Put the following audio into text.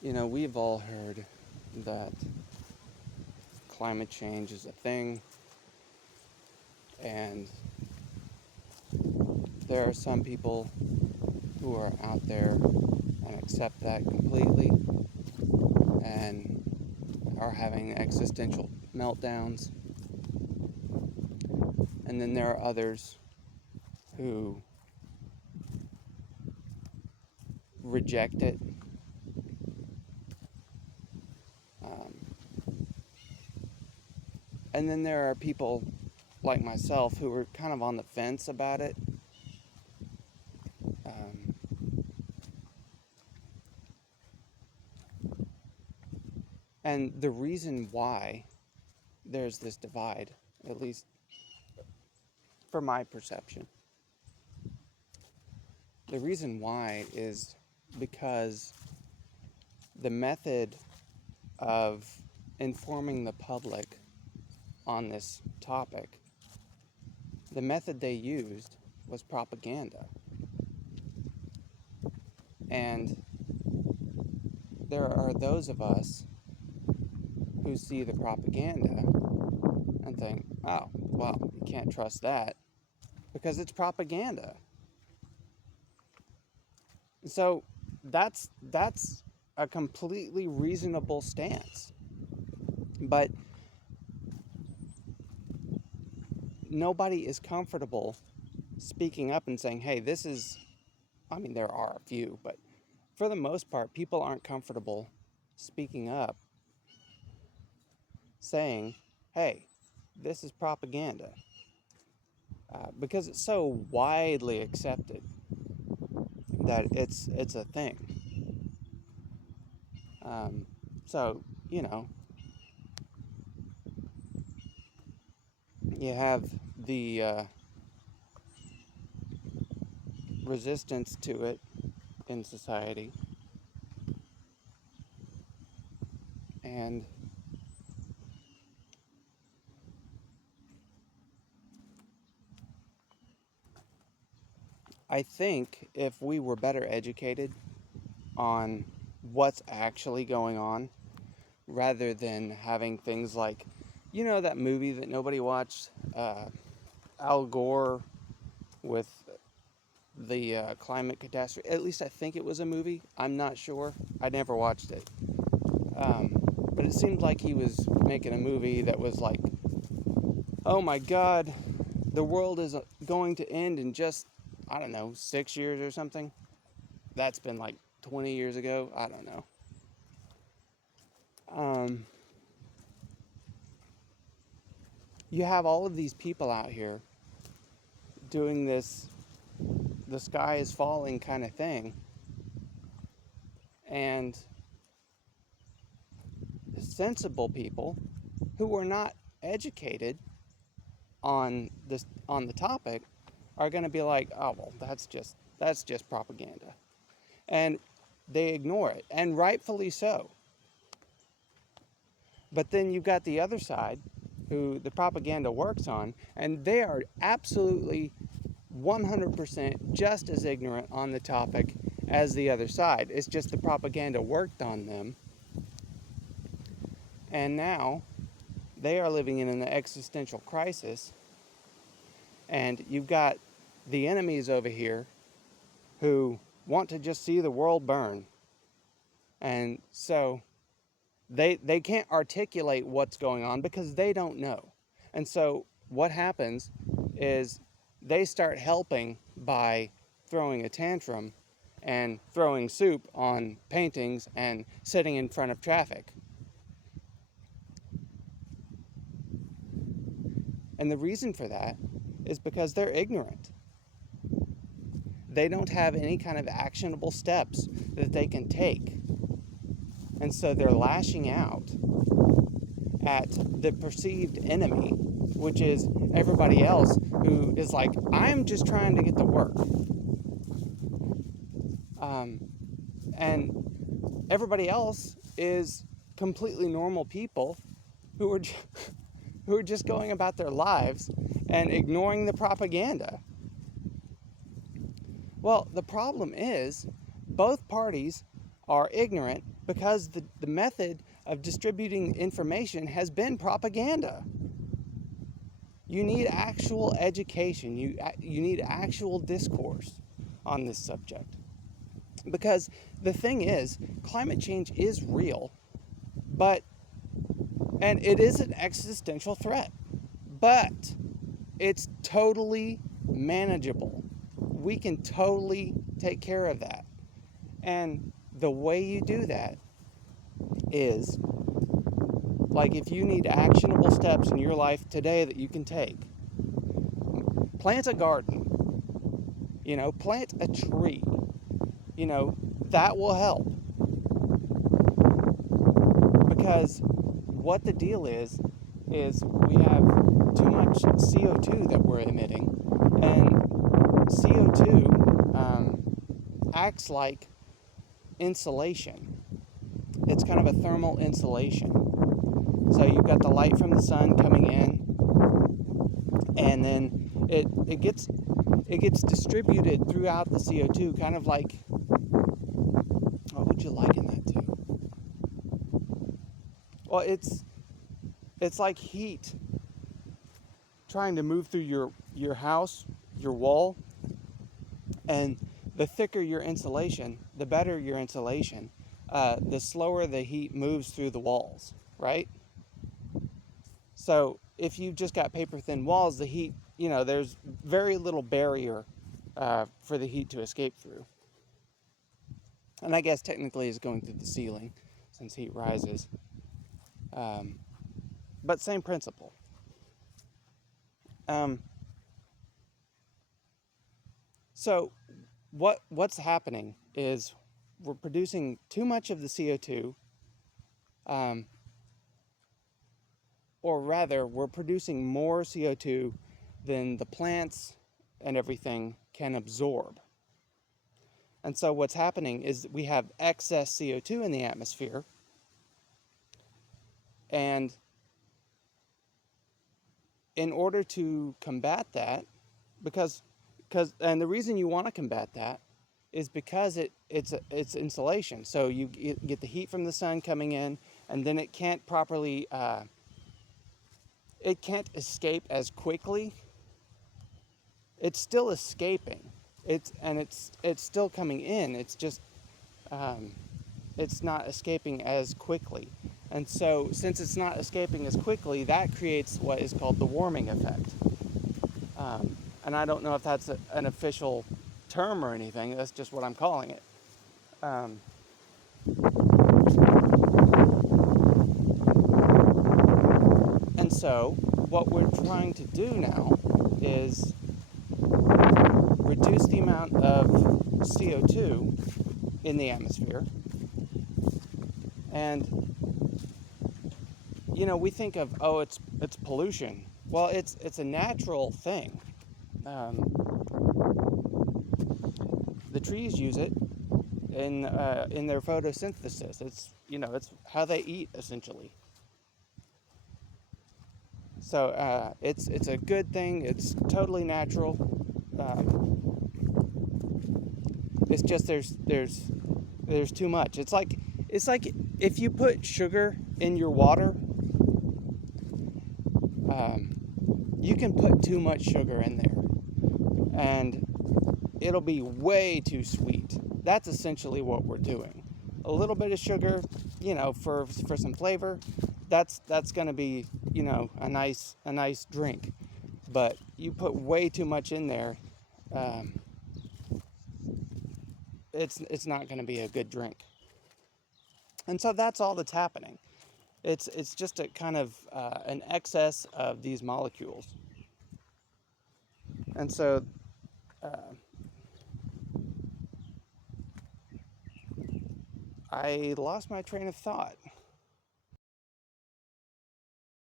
We've all heard that climate change is a thing, and there are some people who are out there and accept that completely and are having existential meltdowns. And then there are others who reject it. Um, and then there are people like myself who are kind of on the fence about it. Um, and the reason why there's this divide, at least for my perception, the reason why is because the method of informing the public on this topic, the method they used was propaganda. And there are those of us who see the propaganda and think, oh, well, you can't trust that because it's propaganda. So that's a completely reasonable stance. But nobody is comfortable speaking up and saying, hey, there are a few, but for the most part, people aren't comfortable speaking up saying, hey, this is propaganda. Because it's so widely accepted that it's a thing. Um, so, you have the resistance to it in society, and I think if we were better educated on what's actually going on, rather than having things like, that movie that nobody watched, Al Gore with the climate catastrophe. At least I think it was a movie. I'm not sure. I never watched it. But it seemed like he was making a movie that was like, oh my God, the world is going to end in just, I don't know, 6 years or something. That's been like 20 years ago. I don't know. Um, you have all of these people out here doing this, the sky is falling kind of thing. And sensible people who are not educated on the topic are going to be like, oh well, that's just propaganda, and they ignore it, and rightfully so. But then you've got the other side, who the propaganda works on, and they are absolutely 100% just as ignorant on the topic as the other side. It's just the propaganda worked on them, and now they are living in an existential crisis. And you've got the enemies over here who want to just see the world burn. And so they can't articulate what's going on because they don't know. And so what happens is they start helping by throwing a tantrum and throwing soup on paintings and sitting in front of traffic. And the reason for that is because they're ignorant. They don't have any kind of actionable steps that they can take. And so they're lashing out at the perceived enemy, which is everybody else who is like, I'm just trying to get to work. And everybody else is completely normal people who are who are just going about their lives and ignoring the propaganda. Well, the problem is both parties are ignorant because the method of distributing information has been propaganda. You need actual education. You need actual discourse on this subject. Because the thing is, climate change is real, and it is an existential threat, but it's totally manageable. We can totally take care of that. And the way you do that is, like, if you need actionable steps in your life today that you can take, plant a garden, plant a tree, that will help. Because what the deal is we have too much CO2 that we're emitting, and CO2 acts like insulation. It's kind of a thermal insulation. So you've got the light from the sun coming in, and then it gets distributed throughout the CO2, kind of like, what would you liken that to? Well, it's like heat trying to move through your house, your wall, and the thicker your insulation, the better your insulation, the slower the heat moves through the walls, right? So if you've just got paper thin walls, the heat, there's very little barrier for the heat to escape through. And I guess technically it's going through the ceiling since heat rises. But same principle. So what's happening is we're producing too much of the CO2, or rather, we're producing more CO2 than the plants and everything can absorb. And so what's happening is we have excess CO2 in the atmosphere, and in order to combat that, and the reason you want to combat that is because it's insulation. So you get the heat from the sun coming in, and then it can't properly it can't escape as quickly. It's still escaping. It's still coming in. It's just it's not escaping as quickly. And so since it's not escaping as quickly, that creates what is called the warming effect. And I don't know if that's an official term or anything. That's just what I'm calling it. And so what we're trying to do now is reduce the amount of CO2 in the atmosphere. And we think of, it's pollution. Well, it's a natural thing. The trees use it in their photosynthesis. It's how they eat, essentially. So it's a good thing. It's totally natural. It's just there's too much. It's like if you put sugar in your water, you can put too much sugar in there, and it'll be way too sweet. That's essentially what we're doing. A little bit of sugar, for some flavor. That's going to be, a nice drink. But you put way too much in there, it's not going to be a good drink. And so that's all that's happening. It's just a kind of an excess of these molecules. And so I lost my train of thought.